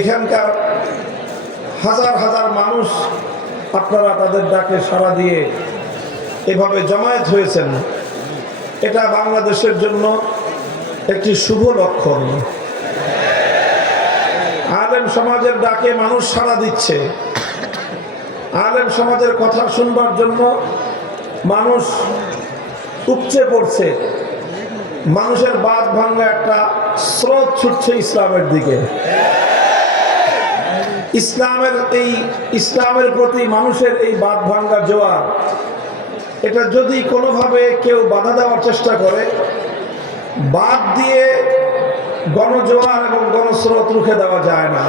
এখানকার হাজার হাজার মানুষ আপনারা তাদের ডাকে সাড়া দিয়ে এভাবে জমায়েত হয়েছেন, এটা বাংলাদেশের জন্য একটি শুভ লক্ষণ। আলেম সমাজের ডাকে মানুষ সাড়া দিচ্ছে, আলেম সমাজের কথা শুনবার জন্য মানুষ উপচে পড়ছে, মানুষের বাঁধ ভাঙ্গা একটা স্রোত ছুটছে ইসলামের দিকে। ইসলামের প্রতি মানুষের এই বাঁধ ভাঙ্গা জোয়ার, এটা যদি কোনোভাবে কেউ বাধা দেওয়ার চেষ্টা করে, বাদ দিয়ে গণজোয়ার এবং গণস্রোত রুখে দেওয়া যায় না।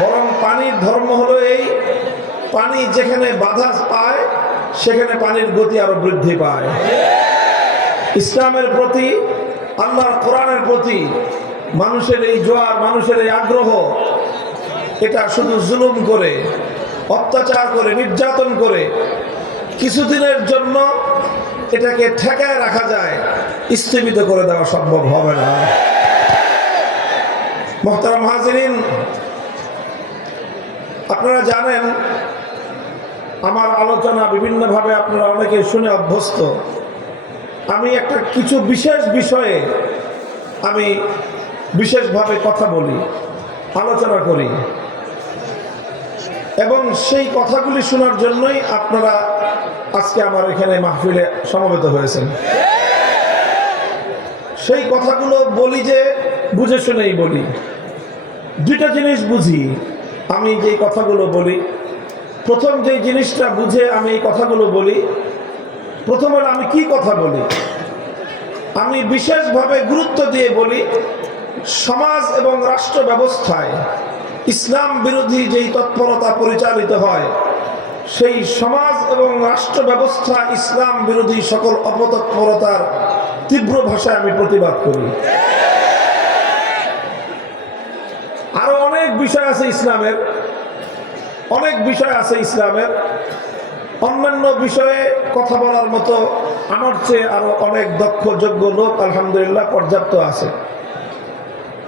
বরং পানির ধর্ম হলো এই, পানি যেখানে বাধা পায় সেখানে পানির গতি আরো বৃদ্ধি পায়। ইসলামের প্রতি, আল্লাহর কোরআনের প্রতি মানুষের এই জোয়ার, মানুষের এই আগ্রহ, এটা শুধু জুলুম করে, অত্যাচার করে, নির্যাতন করে কিছুদিনের জন্য এটাকে ঠেকায় রাখা যায়, স্থগিত করে দেওয়া সম্ভব হবে না। মুহতারাম হাজিরিন, আপনারা জানেন আমার আলোচনা বিভিন্নভাবে আপনারা অনেকে শুনে অভ্যস্ত। আমি কিছু বিশেষ বিষয়ে আমি বিশেষভাবে কথা বলি, আলোচনা করি, এবং সেই কথাগুলি শোনার জন্যই আপনারা আজকে আমার এখানে মাহফিলে সমবেত হয়েছেন। সেই কথাগুলো বলি যে বুঝে শুনেই বলি। দুইটা জিনিস বুঝি আমি যে কথাগুলো বলি। প্রথম যে জিনিসটা বুঝে আমি এই কথাগুলো বলি, প্রথম হলো আমি কি কথা বলি। আমি বিশেষভাবে গুরুত্ব দিয়ে বলি সমাজ এবং রাষ্ট্র ব্যবস্থায় ইসলাম বিরোধী যেই তৎপরতা পরিচালিত হয়, সেই সমাজ এবং রাষ্ট্র ব্যবস্থা ইসলাম বিরোধী সকল অপতৎপরতার তীব্র ভাষায় আমি প্রতিবাদ করি। আরো অনেক বিষয় আছে ইসলামের, অনেক বিষয় আছে ইসলামের। অন্যান্য বিষয়ে কথা বলার মতো আমার চেয়ে আরো অনেক দক্ষ যোগ্য লোক আলহামদুলিল্লাহ পর্যাপ্ত আছে।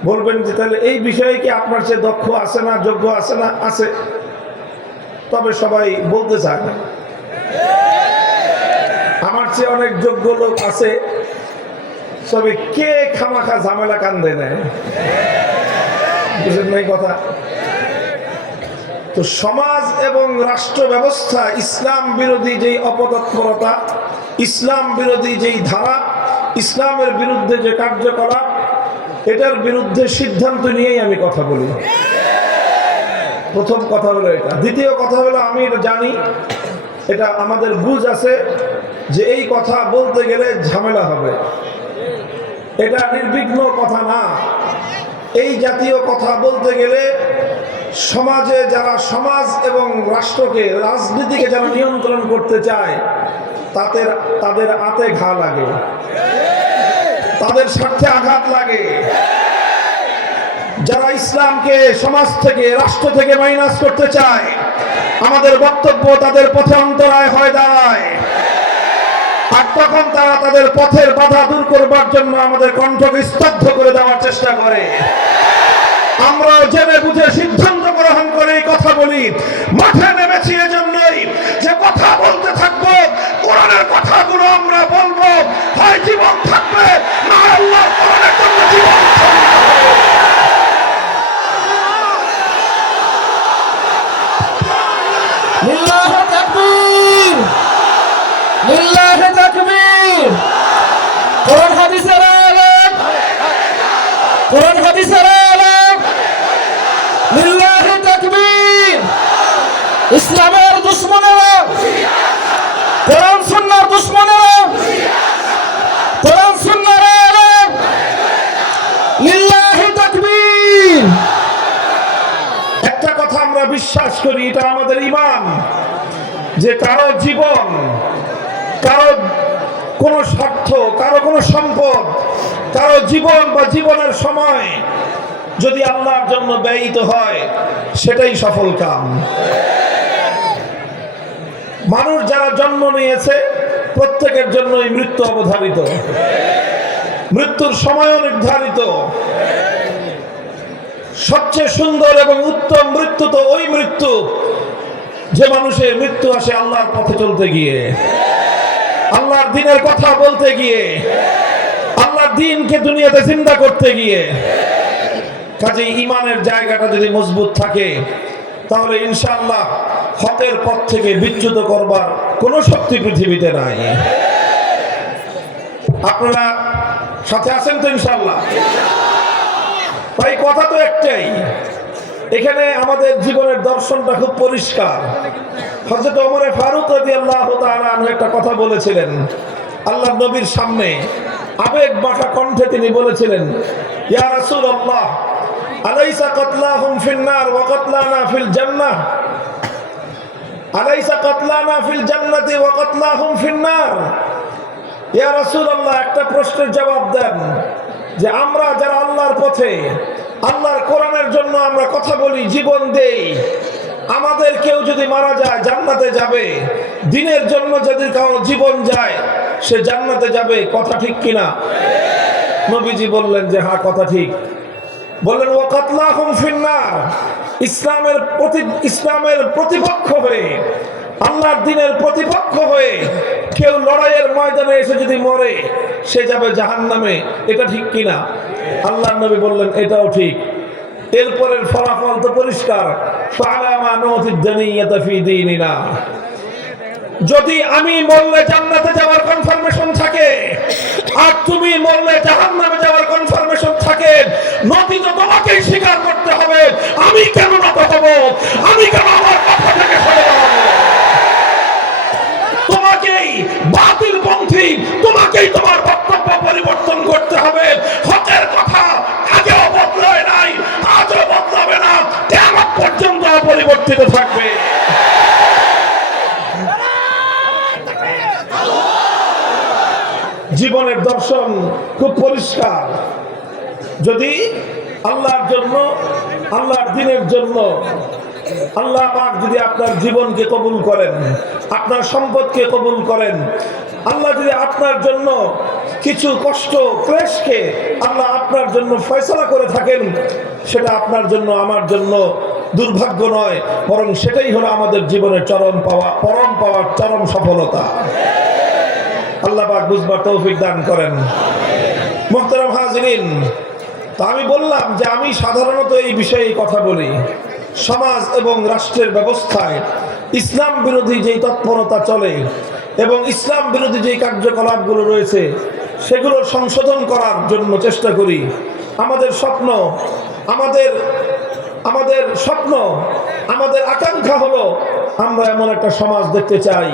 বলবেন যে তাহলে এই বিষয়ে কি আপনার চেয়ে দক্ষ আছে না, যোগ্য আছে না? আছে, তবে সবাই বলতে চায় না। আমার চেয়ে অনেক যোগ্য লোক আছে, তবে কে খামাখা ঝামেলা কান্দে নেয়, বুঝেন না এই কথা? তো সমাজ এবং রাষ্ট্র ব্যবস্থা ইসলাম বিরোধী যেই অপতৎপরতা, ইসলাম বিরোধী যেই ধারা, ইসলামের বিরুদ্ধে যে কার্যকলাপ, এটার বিরুদ্ধে সিদ্ধান্ত নিয়েই আমি কথা বলি। প্রথম কথা হলো এটা। দ্বিতীয় কথা হলো আমি এটা জানি, এটা আমাদের বুঝ আছে যে এই কথা বলতে গেলে ঝামেলা হবে। এটা নির্বিঘ্ন কথা না। এই জাতীয় কথা বলতে গেলে সমাজে যারা সমাজ এবং রাষ্ট্রকে, রাজনীতিকে যারা নিয়ন্ত্রণ করতে চায়, তাদের আতে ঘা লাগে, তাদের স্বার্থে আঘাত লাগে। যারা ইসলামকে সমাজ থেকে, রাষ্ট্র থেকে মাইনাস করতে চায়, আমাদের বক্তব্য তাদের পথে অন্তরায় হয়ে দাঁড়ায়। আর তখন তারা তাদের পথের বাধা দূর করবার জন্য আমাদের কণ্ঠকে স্তব্ধ করে দেওয়ার চেষ্টা করে। আমরা জেনে বুঝে সিদ্ধান্ত গ্রহণ করে এই কথা বলি। মাঠে নেমেছি এজন্যই যে কথা বলতে থাকবো, কোরআনের কথাগুলো আমরা বলবো। হয় জীবন থাকবে, না আল্লাহ কোরআনের জন্য জীবন থাকবে। লিল্লাহি তাকবীর, লিল্লাহি তাকবীর। কোরআন হাদিসের আলেম, কোরআন হাদিসের আলেম, লিল্লাহি তাকবীর। ইসলামের দুশমনেরা, কোরআন সুন্নাহর দুশমনেরা, কোরআন সুন্নাহর আলেম, লিল্লাহি তাকবীর। একটা কথা আমরা বিশ্বাস করি, এটা আমাদের ঈমান, যে কারো জীবন, কারো কোনো স্বার্থ, কারো কোনো সম্পদ, কারো জীবন বা জীবনের সময় যদি আল্লাহর জন্য ব্যয়িত হয়, সেটাই সফল কাম। মানুষ যারা জন্ম নিয়েছে প্রত্যেকের জন্যই মৃত্যু অবধারিত, মৃত্যুর সময়ও নির্ধারিত। সবচেয়ে সুন্দর এবং উত্তম মৃত্যু তো ওই মৃত্যু যে মানুষের মৃত্যু আসে আল্লাহর পথে চলতে গিয়ে, আল্লাহর দ্বীনের কথা বলতে গিয়ে, আল্লাহর দ্বীনকে দুনিয়াতে জিন্দা করতে গিয়ে। কাজেই ঈমানের জায়গাটা যদি মজবুত থাকে তাহলে ইনশাআল্লাহ হকের পথ থেকে বিচ্যুত করবার কোনো শক্তি পৃথিবীতে নাই। আপনারা সাথে আছেন তো ইনশাআল্লাহ? ভাই কথা তো একটাই, এখানে আমাদের জীবনের দর্শনটা খুব পরিষ্কার। হযরত ওমর ফারুক রাদিয়াল্লাহু তাআলা আনহু একটা কথা বলেছিলেন আল্লাহর নবীর সামনে, আবেগ বাঁকা কণ্ঠে তিনি বলেছিলেন, ইয়া রাসূলুল্লাহ আলাইসা কাতলাহুম ফিন্নার ওয়া কাতলানা ফিল জান্নাহ, আলাইসা কাতলানা ফিল জান্নাতি ওয়া কাতলাহুম ফিন্নার। ইয়া রাসূলুল্লাহ, একটা প্রশ্নের জবাব দেন যে আমরা যারা আল্লাহর পথে, আল্লাহর কোরআনের জন্য আমরা কথা বলি, জীবন দেই, আমাদের কেউ যদি মারা যায় জান্নাতে যাবে, দ্বীনের জন্য যদি কারো জীবন যায় সে জান্নাতে যাবে, কথা ঠিক কিনা? নবীজি বললেন যে হ্যাঁ কথা ঠিক। বললেন ওয়া কাতলাহুম ফিন্নার, ইসলামের প্রতিপক্ষ হয়ে, আল্লাহর দ্বীনের প্রতিপক্ষ হয়ে কেউ লড়াইয়ের ময়দানে এসে যদি মরে সে যাবে জাহান্নামে, এটা ঠিক কিনা? আল্লাহর নবী বললেন এটাও ঠিক। এরপরের ফলাফল তো পরিষ্কার, ফালামা নুতিদ দুনিয়াতা ফি দীনিনা। যদি আমি মরলে জান্নাতে যাওয়ার কনফার্মেশন থাকে আর তুমি মরলে জাহান্নামে যাওয়ার কনফার্মেশন থাকে, নবী তো তোমাকেই স্বীকার করতে হবে। আমি কেন নত হব? আমি কেন আমার কথা থেকে সরে দাঁড়াবো? তোমাকেই বাতিলপন্থী, তোমাকেই তোমার বক্তব্য পরিবর্তন করতে হবে। হকের কথা আগেও বদলায় নাই, আজও বদলাবে না, কিয়ামত পর্যন্ত অপরিবর্তিত থাকবে। জীবনের দর্শন খুব পরিষ্কার। যদি আল্লাহর জন্য, আল্লাহর দ্বীনের জন্য আল্লাহ পাক যদি আপনার জীবনকে কবুল করেন, আপনার সম্পদকে কবুল করেন, আল্লাহ যদি আপনার জন্য কিছু কষ্ট ক্লেশকে আল্লাহ আপনার জন্য ফয়সালা করে থাকেন, সেটা আপনার জন্য আমার জন্য দুর্ভাগ্য নয়, বরং সেটাই হলো আমাদের জীবনের চরম পাওয়া, পরম পাওয়ার চরম সফলতা। আল্লাহ পাক বুঝবার তৌফিক দান করেন। মুহতারাম হাজিরিন, তো আমি বললাম যে আমি সাধারণত এই বিষয়ে কথা বলি, সমাজ এবং রাষ্ট্রের ব্যবস্থায় ইসলাম বিরোধী যেই তৎপরতা চলে এবং ইসলাম বিরোধী যেই কার্যকলাপগুলো রয়েছে সেগুলো সংশোধন করার জন্য চেষ্টা করি। আমাদের স্বপ্ন, আমাদের আকাঙ্ক্ষা হলো আমরা এমন একটা সমাজ দেখতে চাই,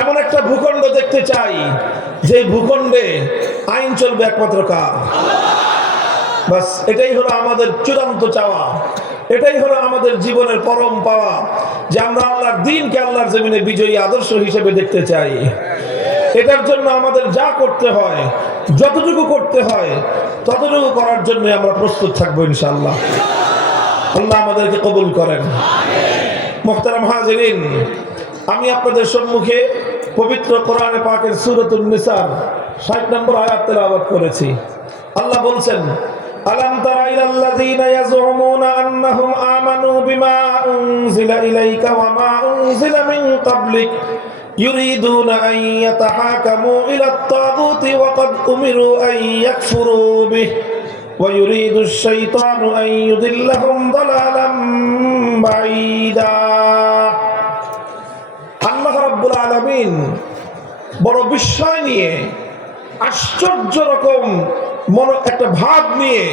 এমন একটা ভূখণ্ড দেখতে চাই যে ভূখণ্ডে আইন চলবে একমাত্র কার? বাস এটাই হলো আমাদের চূড়ান্ত চাওয়া, এটাই হলো আমাদের জীবনের পরম পাওয়া, যে আমরা আল্লাহর দ্বীনকে আল্লাহর জমিনে বিজয়ী আদর্শ হিসেবে দেখতে চাই। এটার জন্য আমাদের যা করতে হয়, যতটুকু করতে হয় ততটুকু করার জন্য আমরা প্রস্তুত থাকবো ইনশাআল্লাহ। আল্লাহ আমাদেরকে কবুল করেন। মুহতারাম হাজিরিন, আমি আপনাদের সম্মুখে পবিত্র কোরআনে পাকের সূরাতুন নিসার 60 নম্বর আয়াত তেলাওয়াত করেছি। আল্লাহ বলছেন, আলাম তারা ইলাল্লাযীনা ইয়াজউমুনা আন্নাহুম আমানু বিমা উনজিলা ইলাইকা ওয়া মা উনজিলা মিন ক্বাবলিক ইউরিদুনা আন ইয়াতাহাকামু ইলাত তাগুতি ওয়া ক্বাদ উমিরু আন ইয়াকফুরু বিহি ওয়া ইউরিদুশ শাইতানু আন ইউদিল্লাহুম দালালাম বাঈদা। আল্লাহ রাব্বুল আলামিন বড় বিস্ময় নিয়ে, আশ্চর্য রকম একটা ভাব নিয়ে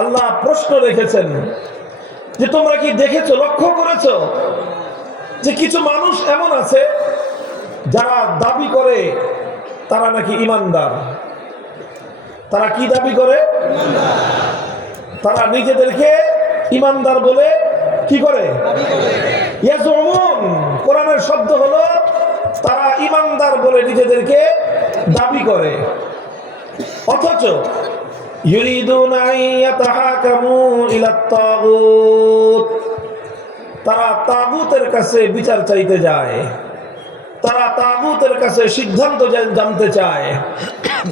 আল্লাহ প্রশ্ন রেখেছেন যে তোমরা কি দেখেছো, লক্ষ্য করেছো যে কিছু মানুষ এমন আছে যারা দাবি করে তারা নাকি ঈমানদার। তারা কি দাবি করে? তারা নিজেদেরকে ঈমানদার বলে কি করে? ইয়াজুমুন, কোরআনের শব্দ হলো তারা ঈমানদার বলে নিজেদেরকে দাবি করে, অথচ ইউরিদুনা আন ইয়াতাহাকামু ইলাত তাগুত, তারা তাগুতের কাছে বিচার চাইতে যায়, তারা তাগুতের কাছে সিদ্ধান্ত জানতে চায়,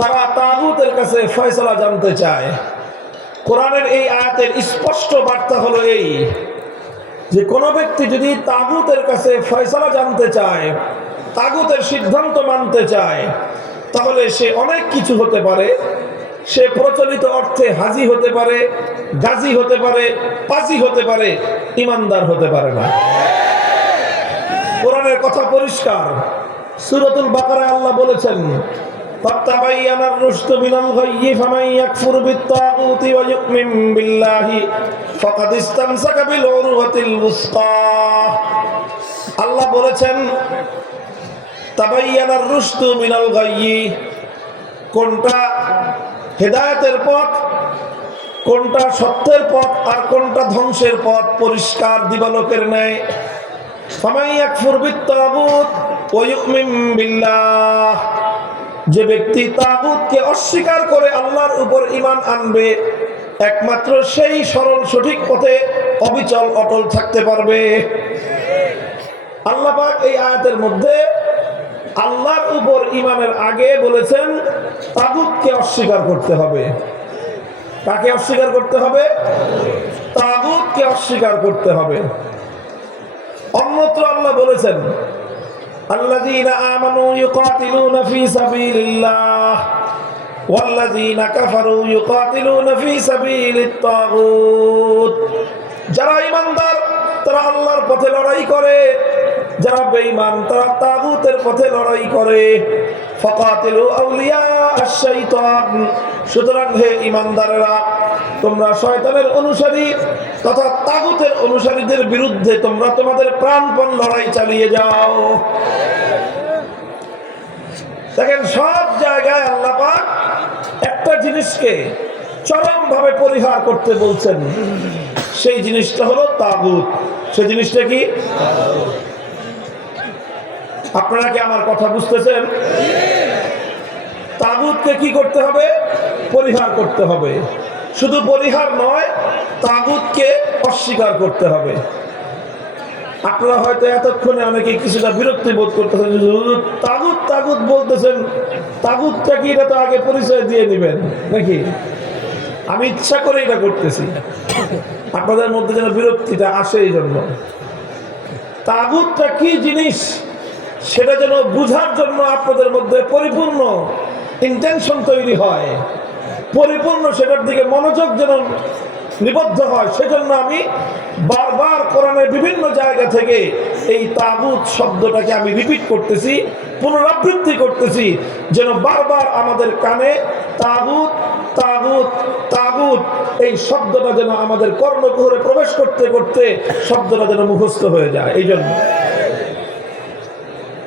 তারা তাগুতের কাছে ফয়সালা জানতে চায়। কোরআনের এই আয়াতের স্পষ্ট বার্তা হলো এই যে কোনো ব্যক্তি যদি তাগুতের কাছে ফয়সালা জানতে চায়, তাগুতের সিদ্ধান্ত মানতে চায়, তাহলে সে অনেক কিছু হতে পারে। সে প্রচলিত অর্থে হাজি হতে পারে, গাজী হতে পারে, পাজি হতে পারে, ইমানদার হতে পারে না। কোরআনের কথা পরিষ্কার। সূরাতুল বাকারায় আল্লাহ বলেছেন, ফাতাবায়ানার রুশদু মিনাল গায়য়ি ফামান ইয়াকফুর বিত-তাগুতি ওয়া ইউমিন বিল্লাহি ফাকাদ ইসতামসাকা বিল উরওয়াতিল ওয়াসকা। আল্লাহ বলেছেন, তাবায়ানার রুশদু মিনাল গায়য়ি, কোনটা হেদায়েতের পথ, কোনটা সত্যের পথ, আর কোনটা ধ্বংসের পথ পরিষ্কার দিবালোকের ন্যায়। ফামান ইয়াকফুর বিত-তাগুত ওয়া ইউমিন বিল্লাহ, যে ব্যক্তি তাগুতকে অস্বীকার করে আল্লাহর উপর ঈমান আনবে, একমাত্র সেই সরল সঠিক পথে অবিচল অটল থাকতে পারবে। আল্লাহ পাক এই আয়াতের মধ্যে আল্লাহর উপর ঈমানের আগে বলেছেন তাগুতকে অস্বীকার করতে হবে। কাকে অস্বীকার করতে হবে? তাগুতকে অস্বীকার করতে হবে। অন্যত্র আল্লাহ বলেছেন, আল্লাযীনা আমানু ইউকাতিলুনা ফী সাবিলিল্লাহ ওয়াল্লাযীনা কাফারু ইউকাতিলুনা ফী সাবিলিত তাগুত। যারা ঈমানদার তারা আল্লাহর পথে লড়াই করে, যারা বেঈমান তারা তাগুতের পথে লড়াই করে। ফাকাতিলু আউলিয়া আশ-শাইতান, সুতরাং হে ঈমানদারেরা, তোমরা শয়তানের অনুসারী তথা তাগুতের অনুসারীদের বিরুদ্ধে তোমরা তোমাদের প্রাণপণ লড়াই চালিয়ে যাও। দেখেন, সব জায়গায় আল্লাহ পাক একটা জিনিসকে চরমভাবে পরিহার করতে বলছেন, সেই জিনিসটা হলো তাগুত। সেই জিনিসটা কি? আপনারা কি আমার কথা বুঝতেছেন? তাগুতকে কি করতে হবে? পরিহার করতে হবে। শুধু পরিহার নয়, তাগুতকে অস্বীকার করতে হবে। আপনারা হয়তো এতক্ষণে অনেকে কিছুটা বিরক্তি বোধ করতেছেন, তাগুত তাগুত বলতেছেন, তাগুতটা কি এটা তো আগে পরিচয় দিয়ে নেবেন নাকি? আমি ইচ্ছা করে এটা করতেছি, আপনাদের মধ্যে যেন বিরক্তিটা আসে। এই জন্য তাগুতটা কি জিনিস সেটা যেন বুঝার জন্য আপনাদের মধ্যে পরিপূর্ণ ইন্টেনশন তৈরি হয়, পরিপূর্ণ সেটার দিকে মনোযোগ যেন নিবদ্ধ হয়, সেজন্য আমি বারবার কোরআনের বিভিন্ন জায়গা থেকে এই তাগুত শব্দটাকে আমি রিপিট করতেছি, পুনরাবৃত্তি করতেছি, যেন বারবার আমাদের কানে তাগুত তাগুত তাগুত এই শব্দটা যেন আমাদের কর্ণকুহরে প্রবেশ করতে করতে শব্দটা যেন মুখস্থ হয়ে যায়। এই জন্য,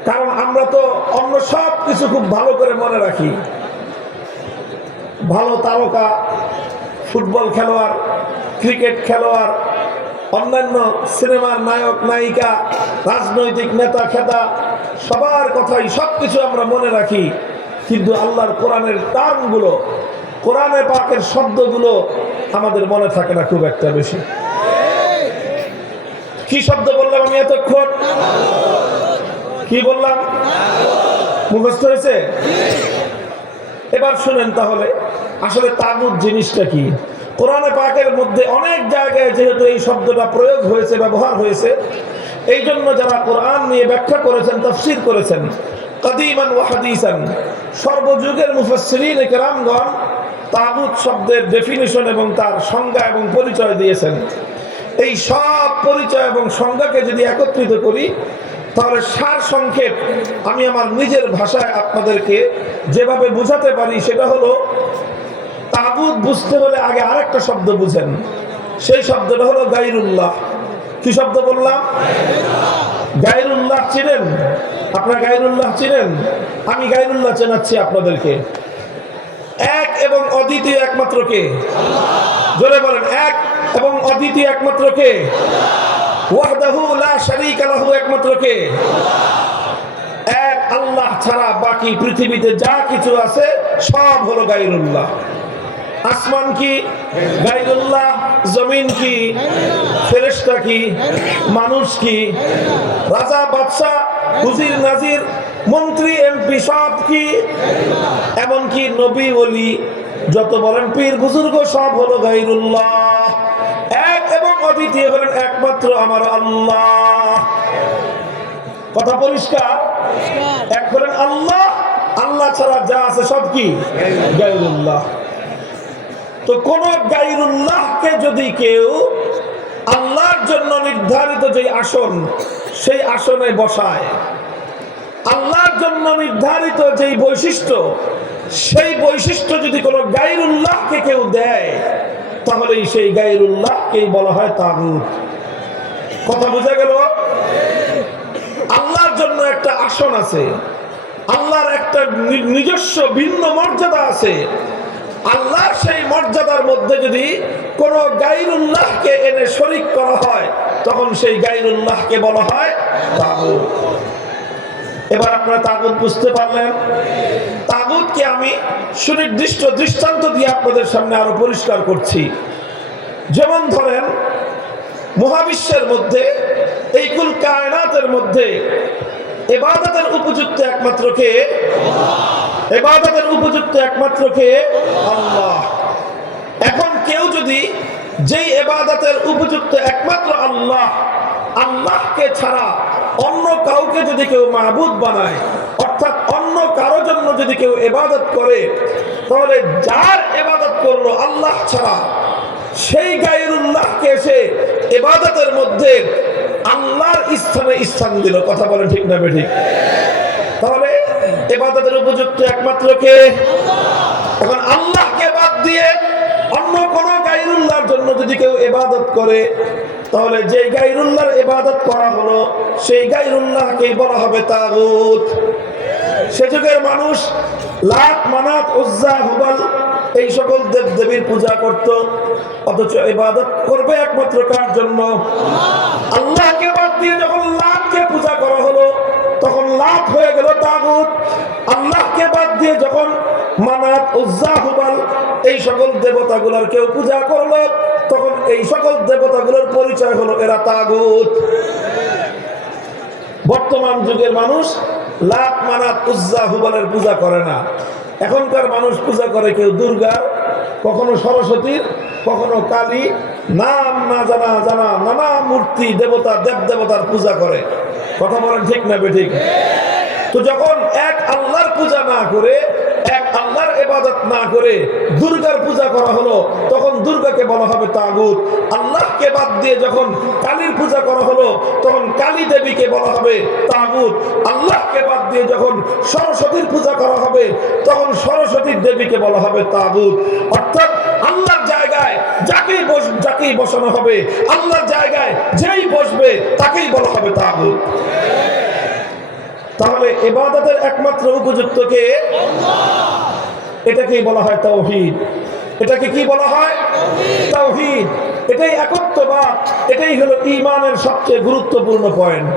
কারণ আমরা তো অন্য সব কিছু খুব ভালো করে মনে রাখি। ভালো তারকা, ফুটবল খেলোয়াড়, ক্রিকেট খেলোয়াড়, অন্যান্য সিনেমার নায়ক নায়িকা, রাজনৈতিক নেতা খেতা, সবার কথাই সবকিছু আমরা মনে রাখি, কিন্তু আল্লাহর কোরআনের টার্মগুলো, কোরআনে পাকের শব্দগুলো আমাদের মনে থাকে না খুব একটা বেশি। কি শব্দ বললাম আমি এতক্ষণ? কি বললাম? মুখস্থ হয়েছে? এবার শুনেন তাহলে আসলে তাগুত জিনিসটা কি। কোরআনে পাকের মধ্যে অনেক জায়গায় যেহেতু এই শব্দটা প্রয়োগ হয়েছে, ব্যবহার হয়েছে, এই জন্য যারা কোরআন নিয়ে ব্যাখ্যা করেছেন, তাফসীর করেছেন, কাদীমান ওয়া হাদীসান, সর্বযুগের মুফাসসিরিন কেরামগণ তাগুত শব্দের ডেফিনিশন এবং তার সংজ্ঞা এবং পরিচয় দিয়েছেন। এই সব পরিচয় এবং সংজ্ঞাকে যদি একত্রিত করি, তাহলে সার সংক্ষেপ আমি আমার নিজের ভাষায় আপনাদেরকে যেভাবে বুঝাতে পারি সেটা হলো, তাগুত বুঝতে হলে আগে আরেকটা শব্দ বুঝেন। সেই শব্দটা হলো গায়রুল্লাহ। কি শব্দ বললাম? গায়রুল্লাহ চিনেন? আপনারা গায়রুল্লাহ চিনেন? আমি গায়রুল্লাহ চেনাচ্ছি আপনাদেরকে। এক এবং অদ্বিতীয় একমাত্র কে? জোরে বলেন, এক এবং অদ্বিতীয় একমাত্র কে? ওয়াহদাহু লা শারীকা লাহু, একমাত্র কে? এক আল্লাহ ছাড়া বাকি পৃথিবীতে যা কিছু আছে সব হলো গায়রুল্লাহ। আসমান কি? গায়রুল্লাহ। জমিন কি? ফেরেশতা কি? মানুষ কি? রাজা বাদশা, হুজির নাজির, মন্ত্রী এমপি সব কি? এমনকি নবী ওলি, যত বলেন পীর বুজুর্গ সব হলো গায়রুল্লাহ। এক এবং অদ্বিতীয় হলেন একমাত্র আমার আল্লাহ। কথা পরিষ্কার? এক হলেন আল্লাহ, আল্লাহ ছাড়া যা আছে সব কি গায়রুল্লাহ। তো কোন গায়রুল্লাহকে যদি কেউ আল্লাহর জন্য নির্ধারিত যে আসন, সেই আসনে বসায়, আল্লাহর জন্য নির্ধারিত যেই বৈশিষ্ট্য, সেই বৈশিষ্ট্য যদি কোনো গায়রুল্লাহকে কেউ দেয়, তাহলে সেই গায়রুল্লাহকেই বলা হয় তাগুত। কথা বোঝা গেল? আল্লাহর জন্য একটা আসন আছে, আল্লাহর একটা নিজস্ব ভিন্ন মর্যাদা আছে। আল্লাহর সেই মর্যাদার মধ্যে যদি কোনো গায়রুল্লাহকে এনে শরীক করা হয়, তখন সেই গায়রুল্লাহকে বলা হয় তাগুত। এবার আপনারা তাগুত বুঝতে পারলেন? তাগুতকে আমি সুনির্দিষ্ট দৃষ্টান্ত দিয়ে আপনাদের সামনে আরো পরিষ্কার করছি। যেমন ধরেন, মহাবিশ্বের মধ্যে, এই কুল কায়নাতের মধ্যে ইবাদতের উপযুক্ত একমাত্র কে? ইবাদতের উপযুক্ত একমাত্র কে? আল্লাহ। এখন কেউ যদি যেই ইবাদতের উপযুক্ত একমাত্র আল্লাহ, আল্লাহকে ছাড়া অন্য কাউকে যদি কেউ মাবুদ বানায়, অর্থাৎ অন্য কারো জন্য যদি কেউ ইবাদত করে, তাহলে যার ইবাদত করলো আল্লাহ ছাড়া, সেই গায়রুল্লাহকে এসে ইবাদতের মধ্যে আল্লাহর স্থানে স্থান দিল। কথা বলেন ঠিক না বেঠিক? তাহলে ইবাদতের উপযুক্ত একমাত্র কে? এখন আল্লাহকে বাদ দিয়ে অন্য কোন গায়রুল্লাহর জন্য যদি কেউ ইবাদত করে, তাহলে যে গায়রুল্লাহর ইবাদত করা হলো, সেই গায়রুল্লাহকেই বলা হবে তাগুত। সে যুগের মানুষ লাত, মানাত, উজ্জা, হুবাল এই সকল দেবদেবীর পূজা করত, অথচ ইবাদত করবে একমাত্র কার জন্য? আল্লাহকে বাদ দিয়ে যখন লাতকে পূজা করা হলো, তখন লাত হয়ে গেল তাগুত। আল্লাহকে বাদ দিয়ে যখন মানাত, উজ্জা, হুবাল এই সকল দেবতাগুলোর কেউ পূজা করলো, তখন এই সকল দেবতাগুলোর পরিচয় হলো এরা তাগুত। বর্তমান যুগের মানুষ লাত, মানাত, উজ্জা, হুবালের পূজা করে না। এখনকার মানুষ পূজা করে কেউ দুর্গার, কখনো সরস্বতীর, কখনো কালী, নাম না জানা জানা নানা মূর্তি, দেবতা, দেব দেবতার পূজা করে। কথা বলেন ঠিক না বেঠিক? তো যখন এক আল্লাহর পূজা না করে, এক আল্লাহর ইবাদত না করে দুর্গার পূজা করা হলো, তখন দুর্গাকে বলা হবে তাগুত। আল্লাহকে বাদ দিয়ে যখন কালীর পূজা করা হলো, তখন কালী দেবীকে বলা হবে তাগুত। আল্লাহকে বাদ দিয়ে যখন সরস্বতীর পূজা করা হবে, তখন সরস্বতী দেবীকে বলা হবে তাগুত। অর্থাৎ আল্লাহর জায়গায় যাকেই বসানো হবে, আল্লাহর জায়গায় যেই বসবে তাকেই বলা হবে তাগুত। তাহলে ইবাদতের একমাত্র উপযুক্ত কে? এটাকেই বলা হয় তাওহীদ। এটাকে কি বলা হয়? তাওহীদ। এটাই একত্ববাদ। এটাই হলো ঈমানের সবচেয়ে গুরুত্বপূর্ণ পয়েন্ট।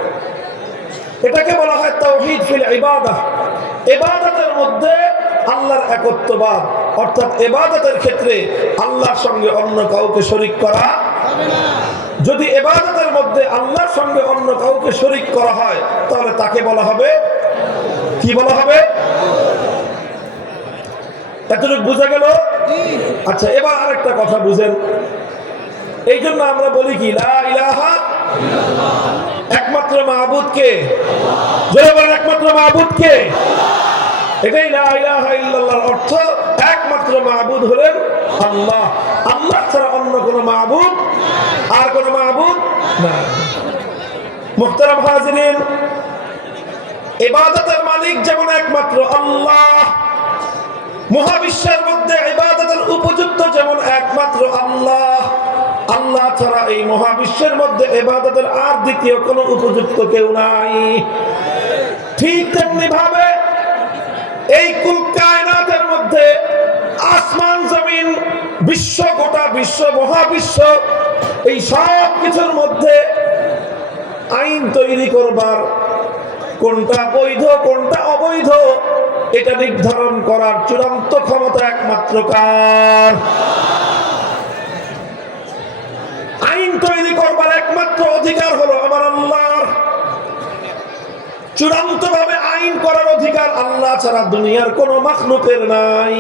এটাকে বলা হয় তাওহীদ ফিল ইবাদাহ। ইবাদতের মধ্যে আল্লাহর একত্ববাদ, অর্থাৎ ইবাদতের ক্ষেত্রে আল্লাহর সঙ্গে অন্য কাউকে শরীক করা যাবে না। যদি ইবাদতের মধ্যে আল্লাহর সঙ্গে অন্য কাউকে শরীক করা হয়, তাহলে তাকে বলা হবে কি? বলা হবে। এতটুকু বুঝা গেল? আচ্ছা, এবার আরেকটা কথা বুঝেন। এই জন্য আমরা বলি কি, লা ইলাহা ইল্লাল্লাহ, একমাত্র মাবুদ কে? জোরে বলেন, একমাত্র মাবুদ কে? এটাই লা ইলাহা ইল্লাল্লাহর অর্থ। একমাত্র মাবুদ হলেন আল্লাহ। আল্লাহ ছাড়া অন্য কোন মাবুদ, আর কোন মাবুদ না। মুহতারাম হাজিরিন, ইবাদতের মালিক যেমন একমাত্র আল্লাহ, মহাবিশ্বের মধ্যে ইবাদতের উপযুক্ত যেমন একমাত্র আল্লাহ, আল্লাহ ছাড়া এই মহাবিশ্বের মধ্যে ইবাদতের আর দ্বিতীয় কোন উপযুক্ত কেউ নাই। ঠিক তেমনি ভাবে এই কুল কায়নাতের মধ্যে আসমান, জমিন, বিশ্ব, গোটা বিশ্ব, মহাবিশ্ব, এই সব কিছুর মধ্যে আইন তৈরি করবার, কোনটা বৈধ কোনটা অবৈধ, এটা নির্ধারণ করার চূড়ান্ত ক্ষমতা একমাত্র কার? আইন তৈরি করবার একমাত্র অধিকার হলো আমার আল্লাহর। চূড়ান্ত ভাবে আইন করার অধিকার আল্লাহ ছাড়া দুনিয়ার কোন মাখলুকের নাই।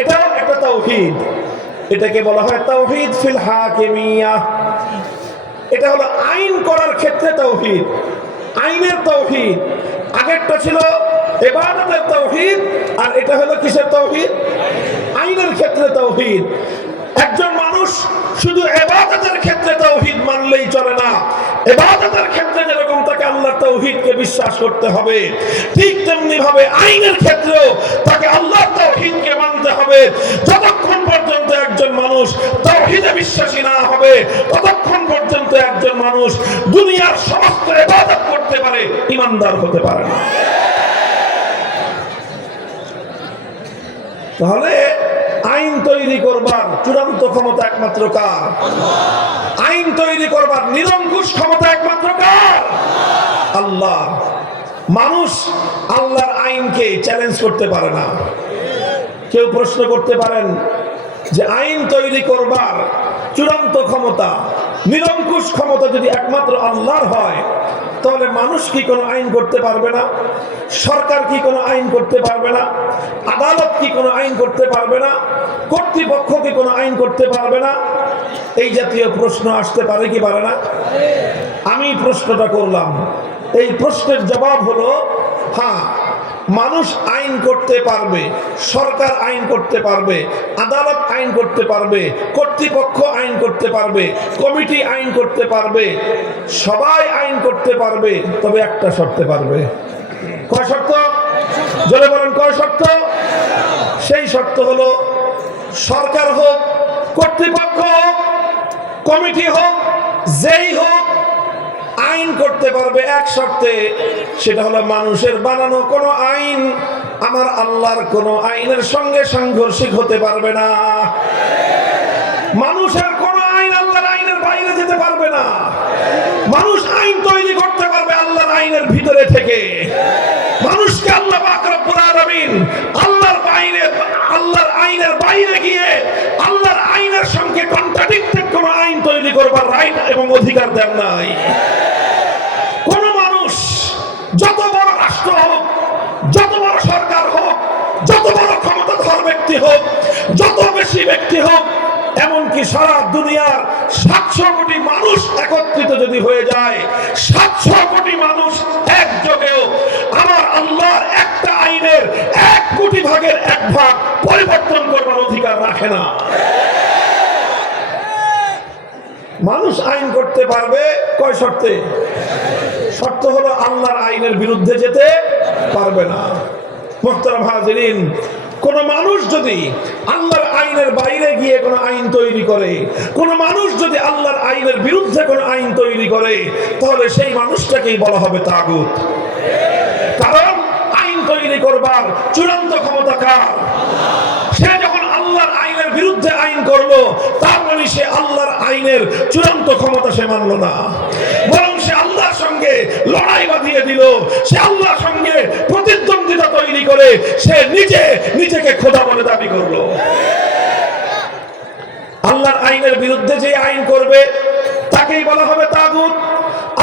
এটাও একটা তাওহীদ। এটাকে বলা হয় তাওহীদ ফিল হাকিমিয়া। এটা হলো আইন করার ক্ষেত্রে তাওহীদ, আইনের তাওহীদ। আগেরটা ছিল ইবাদতের তাওহীদ, আর এটা হলো কিসের তাওহীদ? আইনের ক্ষেত্রে তাওহীদ। একজন মানুষ শুধু ইবাদতের ক্ষেত্রে তাওহীদ মানলেই চলে না, ইবাদতের ক্ষেত্রে যেরকম তাকে আল্লাহর তাওহীদকে বিশ্বাস করতে হবে, ঠিক তেমনি ভাবে আইনের ক্ষেত্রেও তাকে আল্লাহর তাওহীদকে মানতে হবে। যতক্ষণ পর্যন্ত একজন মানুষ তাওহীদে বিশ্বাসী না হবে, ততক্ষণ পর্যন্ত একজন মানুষ দুনিয়ার সমস্ত ইবাদত করতে পারে, ঈমানদার হতে পারে না। তাহলে আইন তৈরি করবার চূড়ান্ত ক্ষমতা একমাত্র কার? আইন তৈরি করবার নিরঙ্কুশ ক্ষমতা একমাত্র কার? আল্লাহ। মানুষ আল্লাহর আইনকে চ্যালেঞ্জ করতে পারে না। কেউ প্রশ্ন করতে পারেন যে আইন তৈরি করবার চূড়ান্ত ক্ষমতা, নিরঙ্কুশ ক্ষমতা যদি একমাত্র আল্লাহর হয়, তাহলে মানুষ কি কোনো আইন করতে পারবে না? সরকার কি কোনো আইন করতে পারবে না? আদালত কি কোনো আইন করতে পারবে না? কর্তৃপক্ষ কি কোনো আইন করতে পারবে না? এই জাতীয় প্রশ্ন আসতে পারে কি পারে না? আমি প্রশ্নটা করলাম, এই প্রশ্নের জবাব হলো হ্যাঁ, মানুষ আইন করতে পারবে, সরকার আইন করতে পারবে, আদালত আইন করতে পারবে, কর্তৃপক্ষ আইন করতে পারবে, কমিটি আইন করতে পারবে, সবাই আইন করতে পারবে, তবে একটা শর্তে পারবে। কয় শর্ত? জোরে বলেন, কয় শর্ত? সেই শর্ত হলো সরকার হোক, কর্তৃপক্ষ হোক, কমিটি হোক, যেই হোক, আইন করতে পারবে এক শর্তে, সেটা হলো মানুষের বানানো কোন আইন আমার আল্লাহর কোন আইনের সঙ্গে সাংঘর্ষিক হতে পারবে না। মানুষের কোন আইন আল্লাহর আইনের বাইরে যেতে পারবে না। মানুষ আইন তৈরি করতে পারবে আল্লাহর আইনের ভিতরে থেকে। মানুষকে আল্লাহ পাক রব্বুল আলামিন আল্লাহর আইনের বাইরে গিয়ে আল্লাহর আইনের সঙ্গে কন্ট্রাডিক্টেড কোন আইন তৈরি করবার রাইট এবং অধিকার দেন নাই। কোন মানুষ যত বড় রাষ্ট্র হোক, যত বড় সরকার হোক, যত বড় ক্ষমতাধর ব্যক্তি হোক, যত বেশি ব্যক্তি হোক, এমনকি সারা দুনিয়ার 700 কোটি মানুষ একত্রিত যদি হয়ে যায়, 700 কোটি মানুষ একযোগেও আমার আল্লাহর একটা আইনের 1 কোটি ভাগের 1 ভাগ পরিবর্তন করবার অধিকার রাখে না। মানুষ আইন করতে পারবে কয় শর্তে? শর্ত হলো আল্লাহর আইনের বিরুদ্ধে যেতে পারবে না। মুহতারাম হাজিরিন, কোন মানুষ যদি আল্লাহর আইনের বাইরে গিয়ে কোন আইন তৈরি করে, কোন মানুষ যদি আল্লাহর আইনের বিরুদ্ধে কোন আইন তৈরি করে, তাহলে সেই মানুষটাকেই বলা হবে তাগুত। কারণ আইন তৈরি করবার চূড়ান্ত ক্ষমতা কার? সে যখন আল্লাহর আইনের বিরুদ্ধে আইন করলো, তার মানে সে আল্লাহর আইনের চূড়ান্ত ক্ষমতা সে মানল না, বরং সে আল্লাহর সঙ্গে লড়াই বাঁধিয়ে দিল। সে আল্লাহর সঙ্গে প্রতিদ্বন্দ্বিতা তৈরি করে সে নিজেকে খোদা বলে দাবি করলো। আল্লাহর আইনের বিরুদ্ধে যে আইন করবে তাকেই বলা হবে তাগুত।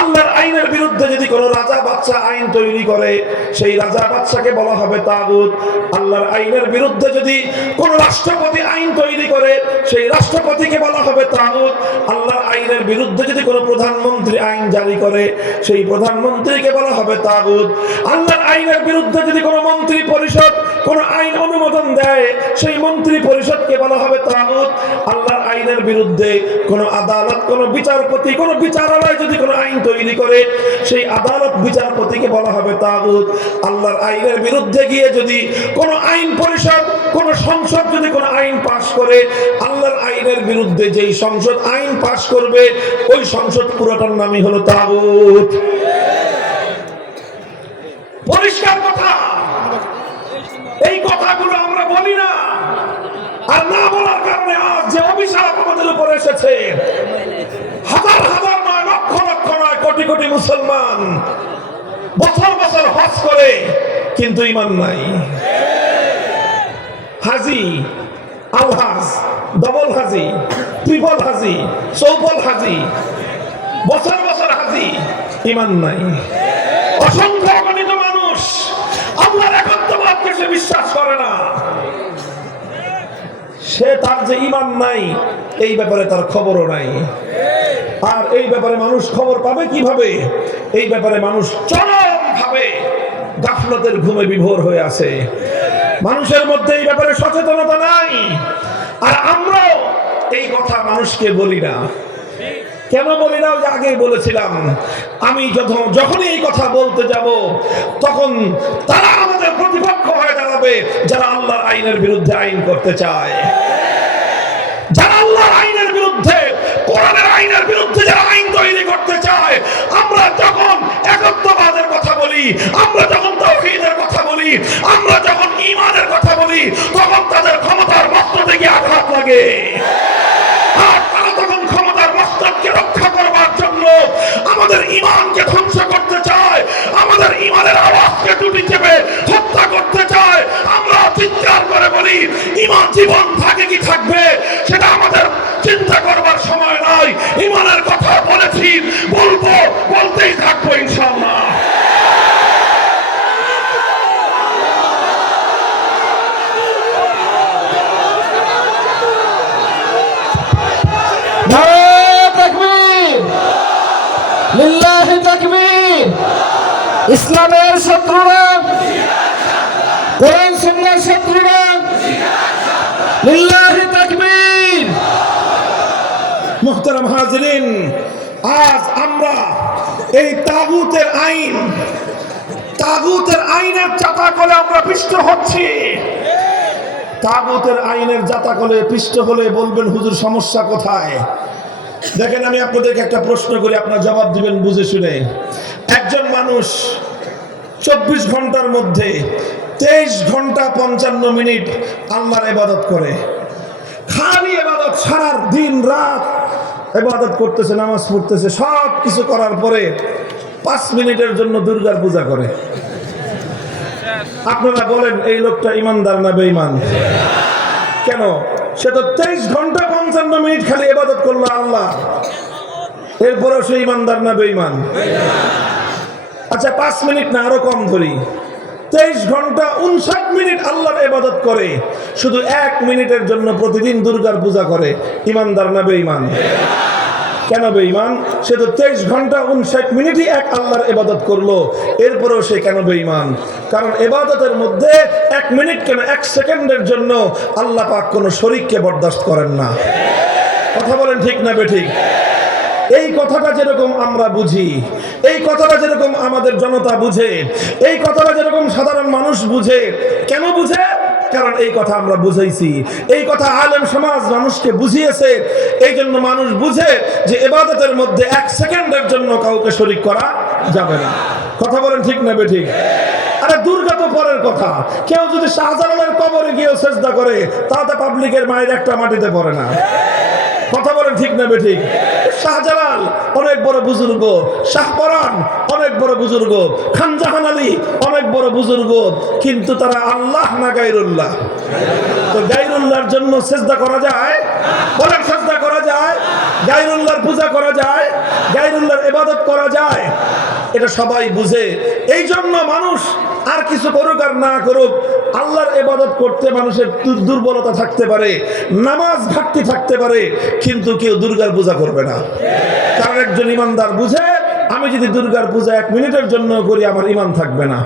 আল্লাহর আইনের বিরুদ্ধে যদি কোনো রাজা বাদশা আইন তৈরি করে, সেই রাজা বাদশাকে বলা হবে তাগুত। আল্লাহর আইনের বিরুদ্ধে যদি কোনো রাষ্ট্রপতি আইন তৈরি করে, সেই রাষ্ট্রপতিকে বলা হবে তাগুত। আল্লাহর আইনের বিরুদ্ধে যদি কোনো প্রধানমন্ত্রী আইন জারি করে, সেই প্রধানমন্ত্রীকে বলা হবে তাগুত। আল্লাহর আইনের বিরুদ্ধে যদি কোনো মন্ত্রী পরিষদ কোনো আইন অনুমোদন দেয়, সেই মন্ত্রী পরিষদকে বলা হবে তাগুত। আল্লাহর আইনের বিরুদ্ধে কোনো আদালত, কোনো বিচারপতি, কোনো বিচারালয় যদি কোনো আইন তৈরি করে, সেই আদালত বিচারপতিকে বলা হবে তাগুত। আল্লাহর আইনের বিরুদ্ধে গিয়ে যদি কোনো আইন পরিষদ, কোনো সংসদ যদি কোনো আইন পাশ করে, আল্লাহর আইনের বিরুদ্ধে যেই সংসদ আইন পাশ করবে, ওই সংসদ পুরোটার নামই হলো তাগুত। পরিষ্কার কথা। এই কথাগুলো আমরা বলি না, আর না বলার কারণে আজ যে অভিশাপ আমাদের উপর এসেছে, হাজার হাজার নয়, লক্ষ লক্ষ নয়, কোটি কোটি মুসলমান বছর বছর হজ করে কিন্তু ঈমান নাই। হাজি, আলহাজ, ডবল হাজি, ট্রিপল হাজি, চৌপল হাজি, বছর বছর হাজি, ঈমান নাই। অসংখ্য অগণিত মানুষ আল্লাহর একত্ববাদকে সে বিশ্বাস করে না। সে তার যে ঈমান নাই এই ব্যাপারে তার খবরও নাই। আর এই ব্যাপারে মানুষ খবর পাবে কিভাবে? এই ব্যাপারে মানুষ চরমভাবে গাফলতের ঘুমে বিভোর হয়ে আছে। মানুষের মধ্যে এই ব্যাপারে সচেতনতা নাই। আর আমরাও এই কথা মানুষকে বলি না। কেন বলি না? যে আগেই বলেছিলাম, আমি যখনই এই কথা বলতে যাব তখন তারা আমাদের প্রতিপক্ষ হয়ে দাঁড়াবে, যারা আল্লাহর আইনের বিরুদ্ধে আইন করতে চায়, যারা আল্লাহর আইনের বিরুদ্ধে, কোরআনের আইনের বিরুদ্ধে যারা আইন তৈরি করতে চায়। আমরা যখন একত্ববাদের কথা বলি, আমরা যখন তাওহীদের কথা বলি, আমরা যখন ঈমানের কথা বলি, তখন তাদের ক্ষমতার মস্তকে গিয়ে আঘাত লাগে। আর তারা তখন ক্ষমতার মস্তককে রক্ষা করবার জন্য আমাদের ঈমানকে ধ্বংস করতে চায়, আমাদের ঈমানের আওয়াজকে টুটি চেপে হত্যা করতে চায়। আমরা চিৎকার করে বলি, ঈমান জীবন থাকে কি থাকবে সেটা আমাদের চিন্তা করবার সময় নাই। ঈমানের কথা বলেছি, বলবো, বলতেই থাকবো ইনশাআল্লাহ। নারে তাকবীর, লিল্লাহি তাকবীর। ইসলামের শত্রুরা, কোরআন সুন্নাহর শত্রুরা, লিল্লাহি তাকবীর। মুহতারাম হাজিরিন, আজ আমরা এই তাগুতের আইনের চাতাকলে আমরা পিষ্ট হচ্ছি। তাগুতের আইনের জাতাকলে পিষ্ট হলে বলবেন, হুজুর সমস্যা কোথায়? দেখেন, আমি আপনাদেরকে একটা প্রশ্ন করি, আপনারা জবাব দিবেন বুঝে শুনে। একজন মানুষ 24 ঘন্টার মধ্যে 23 ঘন্টা 55 মিনিট আল্লাহর ইবাদত করে, খালি ইবাদত, সারা দিন রাত ইবাদত করতেছে, নামাজ পড়তেছে, সব কিছু করার পরে 5 মিনিটের জন্য দুর্গার পূজা করে। আপনারা বলেন, এই লোকটা ইমানদার না বেঈমান? কেন? সে তো 23 ঘন্টা 55 মিনিট খালি ইবাদত করলো আল্লাহ, এরপরেও সে ইমানদার না বেঈমান? আচ্ছা 5 মিনিট না, আরো কম ধরি, 23 ঘন্টা 59 মিনিট আল্লাহর ইবাদত করে, শুধু 1 মিনিটের জন্য প্রতিদিন দুর্গার পূজা করে, ইমানদার না বেঈমান? কেন বেঈমান? সে তো 23 ঘন্টা 59 মিনিটই এক আল্লাহর ইবাদত করলো, এরপরেও সে কেন বেঈমান? কারণ ইবাদতের মধ্যে 1 মিনিট কেন 1 সেকেন্ডের জন্য আল্লাহ পাক কোনো শরীককে বরদাস্ত করেন না। কথা বলেন ঠিক না বেঠিক? এই কথাটা যেরকম আমরা বুঝি, এই কথাটা যেরকম আমাদের জনতা বুঝে, এই কথাটা যেরকম সাধারণ মানুষ বুঝে, কেন বুঝে? কারণ এই কথা আমরা বুঝাইছি, এই কথা আলেম সমাজ মানুষকে বুঝিয়েছে। এই জন্য মানুষ বুঝে যে ইবাদতের মধ্যে 1 সেকেন্ডের জন্য কাউকে শরীক করা যাবে না। কথা বলেন ঠিক না বেঠিক? আরে দুর্গা তো পরের কথা। কেউ যদি শাহজালালের কবরে গিয়েও সেজদা করে, তাতে পাবলিকের মায়ের একটা মাটিতে পড়ে না। কথা বলেন ঠিক না বেঠিক? শাহজালাল অনেক বড় বুজুর্গ, শাহপরান অনেক বড় বুজুর্গ, খানজাহান আলী অনেক বড় বুজুর্গ, কিন্তু তারা আল্লাহ না গায়রুল্লাহ? তো গায়রুল্লাহর জন্য সেজদা করা যায়? বলেন, সেজদা করা যায়? গায়রুল্লাহর পূজা করা যায়? গায়রুল্লাহর ইবাদত করা যায়? এটা সবাই বুঝে। এই জন্য মানুষ আর কিছু করুক আর না করুক, আল্লাহর ইবাদত করতে মানুষের দুর্বলতা থাকতে পারে, নামাজ ঘাটতি থাকতে পারে, কিন্তু কেউ দুর্গার পূজা করবে না। কারণ একজন ইমানদার বুঝে, আমি যদি দুর্গার পূজা 1 মিনিটের জন্য করি আমার ঈমান থাকবে না।